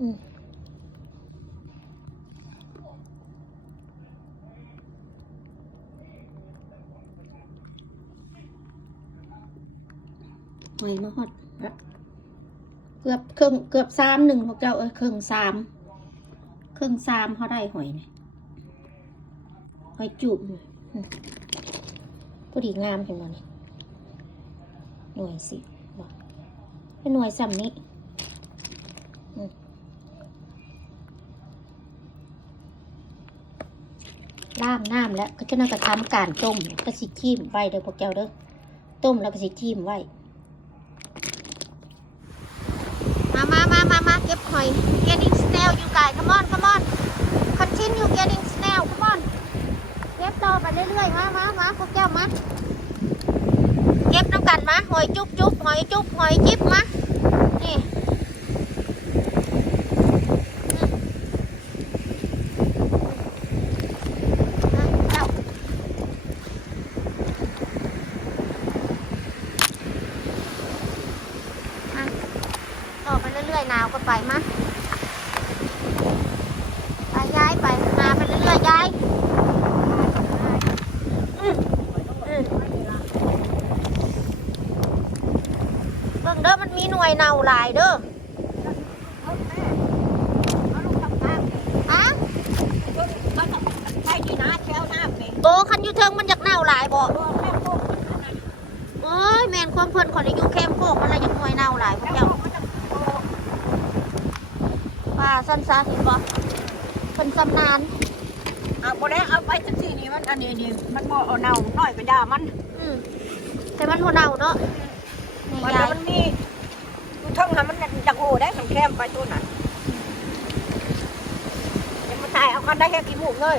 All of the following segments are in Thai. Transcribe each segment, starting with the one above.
อืมหอยมาฮอดเกือบเครึ่งเกือบสามหนึ่งพวกเจ้าเอ้ยครึ่งสามครึ่งสามเขาได้หอยนี่หอยจูบนี่อืมพอดีงามเห็นบ่นี่หน่วยสิบอกหน่วยซ้ำนี้ ล่างน้ำแล้วก็จะนั่งกระทำการต้มก็สิจิ้มไว้เด้อพวกแก้วเด้อต้มแล้วก็สิจิ้มไว้มามามามามาเก็บหอย getting snail you guys come on come on continue getting snail come on เก็บต่อไปเรื่อยๆมามามาพวกแก้วมาเก็บน้ำกันมาหอยจุ๊บจุ๊บหอยจุ๊บหอยจิ๊บมานี่ เอา มาต่อไปเรื่อยๆหนาวก็ ไปมาไปย้ายไปนาไปเรื่อยๆย้ายอืมอืมเบิ่งเด้อมันมีหน่วยเน่าหลายเด้อฮะใช่ดีนะแถวหน้าเป็นโอ้คันอยูเทิงมันอยากเน่าหลายบ่ตัวแม่พวกโอ้ยแมนความเพิ่นคนอายุเข้มโคกมันอะไรอยากหน่วยเน่าหลายพวกเจ้า ว่าสั้นซาเห็นบ่เพิ่นสำนานเอาไปแล้วเอาไปสักทีนี้มันอันนี้นี่มันบ่เอาเน่าน้อยไปด่ามันอืมแต่มันหัวเน่าเนาะนี่มันยายมันมีอยู่ทั้งนั้นมันจักโหได้มันแคมไปตัวนั้นเดี๋ยวมาถ่ายเอากันได้แค่กี่หมูกเลย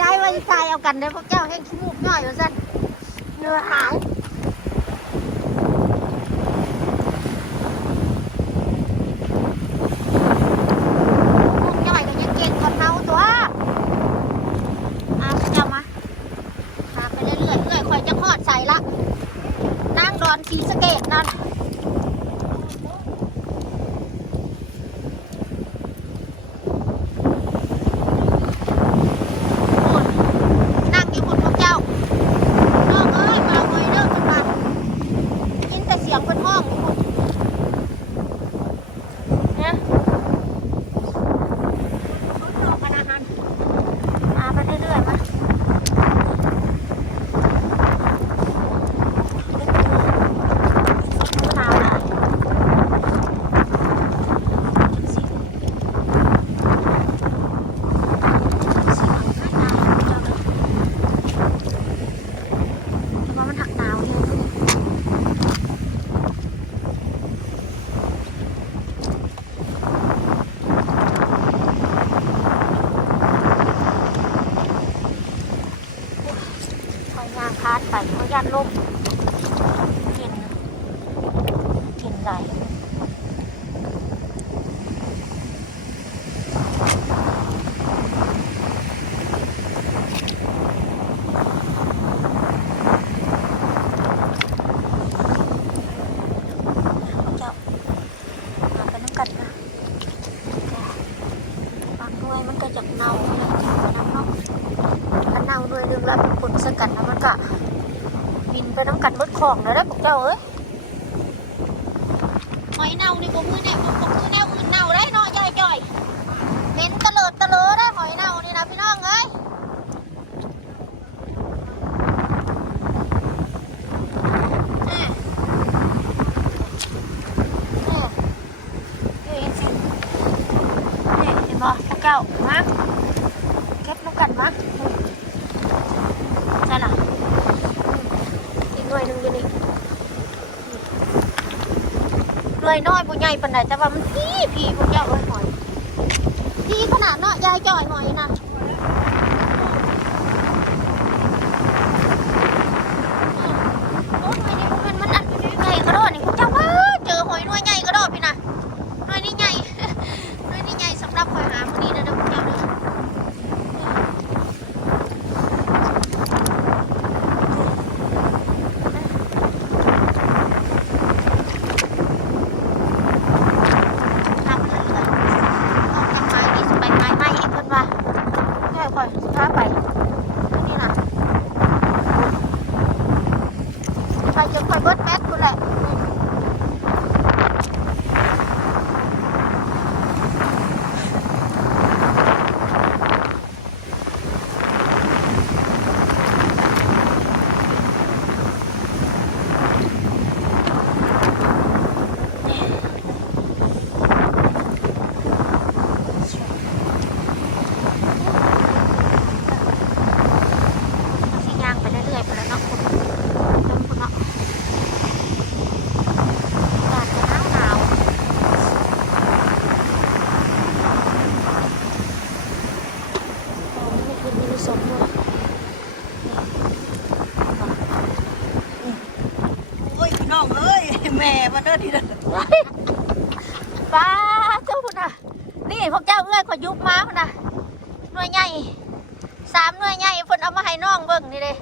ยายว่าสิตายเอากันได้อพวกเจ้าแห้งขี้มูกย่อยว่าซั่นเนื้อหายมูกย่อยก็ยังเก่งกว่าเฮาตัวอะพวกเจ้ามาพาไปเรื่อยๆเรื่อยคอยจะคลอดใส่ละนางดอนสีสะเกตนั่น นั่งอยู่บนพวกเจ้าน้องเอ้ยมาเอ้ยเด้อขึ้นมายินแต่เสียงเป็นห้องอยู่พุ่นเนี่ย เอากันอาหาร มาไปเรื่อยๆมาหนาวนะสิสิหนาวเจ้าเด้อแต่ว่ามันหักหนาวเลย คอยยางคาดไปเพร ลันลมกินกินไหลเจ้ามาเป็นน้ำกัดนะบางด้วยมันก็จะเน่าแล้วกินไปน้ำเนาะ ถ้าเน่าด้วยดึงแล้วเป็นผลสกัดแล้วมันก็บินไปน้ำกัดมด ของแล้วได้พวกเจ้าเอ้ยหอยเน่านี่ผมมือแนวผมมือแนวอื่นเน่าได้เนาะยายจ่อยเหม็นตะเลิดตะเลอได้หอยเน่านี่นะพี่น้องเอ้ยแน่แน่นี่สินี่เห็นบ่พวกเจ้ามาเก็บน้ำกัดมา ใช่หรออีกหน่วยหนึ่งอยู่นี่ หน่วยน้อยผู้ใหญ่ปนไหนแต่ว่ามันพี่พี่พวกเจ้าเอ้ยหอยพี่ขนาดเนาะยายจ่อยหอยนะ 拍出来。 แม่มาเด้นที่เด้อป้าเจ้าพุ่นน่ะ นี่พวกเจ้าเอื้อยขอยุบม้าพุ่นน่ะหน่วยใหญ่สามหน่วยใหญ่พุ่นเอามาให้น้องเบิ่งนี่เลย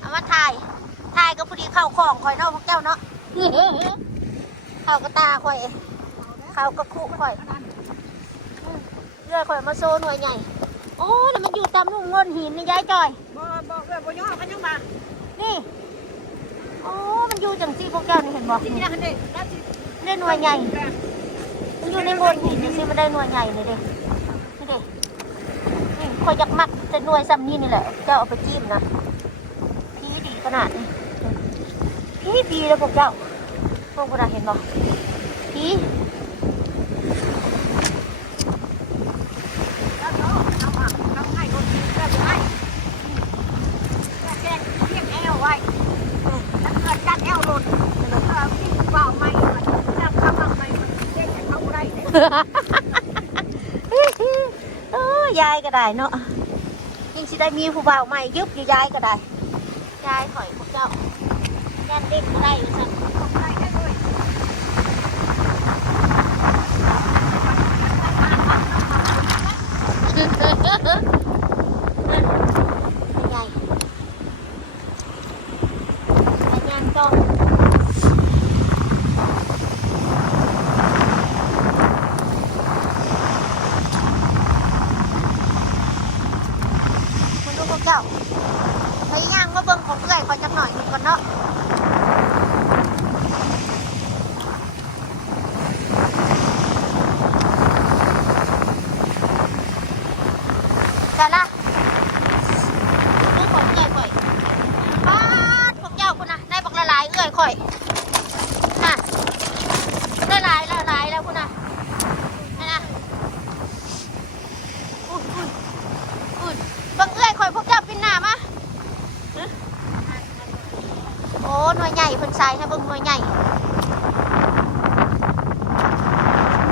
เอามาถ่ายถ่ายก็พอดีเข้าของคอยน้องพวกเจ้าเนาะเข้ากระตาคอยเข้ากระคุคอยเอื้อยคอยมาโซ่หน่วยใหญ่โอ้นี่มันอยู่ตามนุ่งินหินนี่ยายจอยบ่บ่เอื้อยบ่ย่อมันยังมานี่ โอ้มันอยู่จังซี่พวกเจ้านี่เห็นบ่ที่นี่นั่นนี่แล้วสิได้หน่วยใหญ่มันอยู่ในโบนหินจังซี่มันได้หน่วยใหญ่เลยเด้นี่เด้นี่คอยยักมักจะหน่วยซ้ำนี่นี่แหละเจ้าเอาไปจิ้มนะพี่ดีขนาดนี้พี่ดีแล้วพวกเจ้าพวกคุณเห็นบ่พี่ แล้วเนาะเอามาเอาให้คนที่เลือกให้แกงเรียกแอลไว้แล้วเกิดจัดแอลหล่นแล้วก็พี่เปล่าไม่จับคำใหม่เด็กเขาได้ เนี่ยเออยายก็ได้เนาะยิ่งสิได้มีผู้บ่าวใหม่ยึบอยู่ยายก็ได้ยายถอยพวกเจ้ายันเด็กก็ได้อยู่สั่นใหญ่สัญญาณกล้องมันดูพวกเจ้าพยายามมาเบิ่งของเอื่อยขอจักหน่อยหนึงก่อนเนาะแต่ละ ลูกของเอื้อยข่อยป้าดพวกเจ้าคุณนะได้บักละลายเอื้อยข่อยน่ะได้หลายละลายแล้วคุณนะนั่นนะอุ้ยอุ้ยอุ้ยบังเอื้อยข่อยพวกเจ้าปินหน้ามาฮะโอ้ หน่วยใหญ่เพิ่นใส่ให้เบิ่งหน่วยใหญ่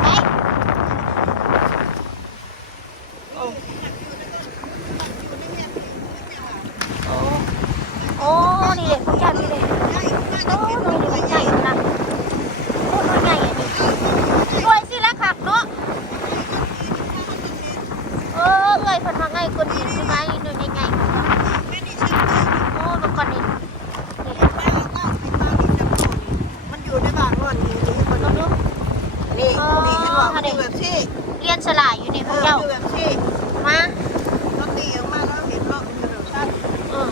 เฮ้ยโอ้โอ้นี่เลยจ้านี่เลยโอ้หน่วยนี่มันใหญ่อยู่ ที่เรียนสลายอยู่นี่พเอวกอเจ้าอยู่แบบที่ มา เราตีออกมาแล้วเห็นว่ามันอยู่แบบ เออ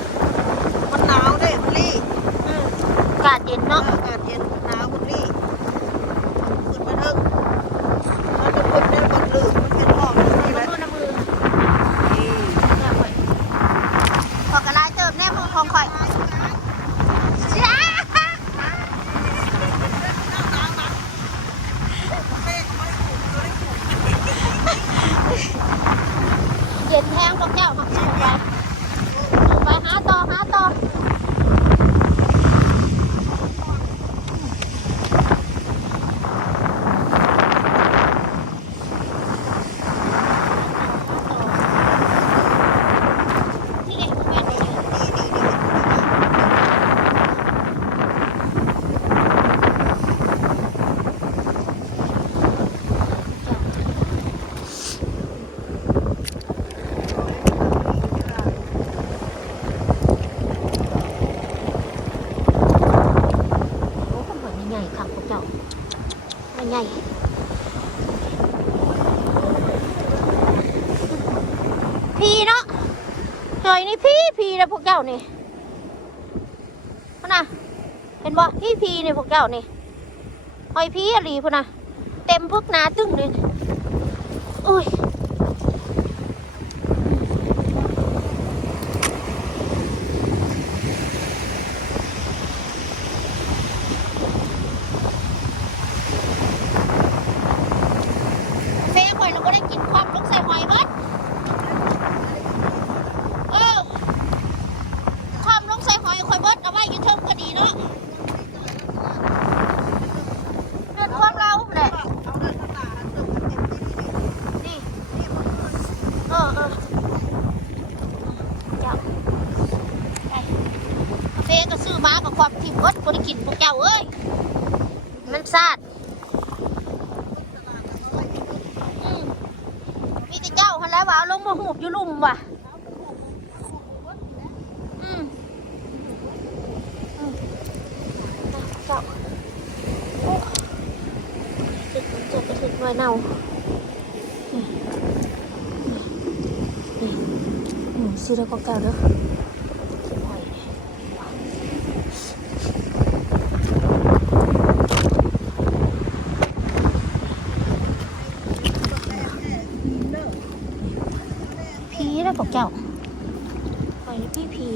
มันหนาวด้วยมันรี อืมอากาศเย็น เนาะ เนาะ อากาศเย็นหนาวมันรีขึ้นมาเถอะมันจะขึ้นในบัดลืมมันเป็นห้องมัน มี แบ มื บ อน้ำมือ นี้ เนี่ยข่อยขอกระลายเติมแน่มือของข่อยจ้า เย็นแห้งพวกเจ้ามากินไปไปหาต่อหาต่อ นี่ไงแม่นเลยโอ้คนเหมือนใหญ่ๆค่ะพวกเจ้าใหญ่ๆพี่เนาะห นี่พี่พีนะพวกเจ้านี่พุ่นนะเห็นบ่พี่พีนี่พวกเจ้านี่หอยพี่อะไรพุ่นนะเต็มพวกนาตึ้งเลยอุ้ย ซาดมีต่เจ้าคนแล้วว่าลงมาหูบอยู่ลุ่มว่ะหน่อยเน่านี่นี่นี่ซีแล้วก็แก้วเด้อ พวกเจ้าไปพี่พี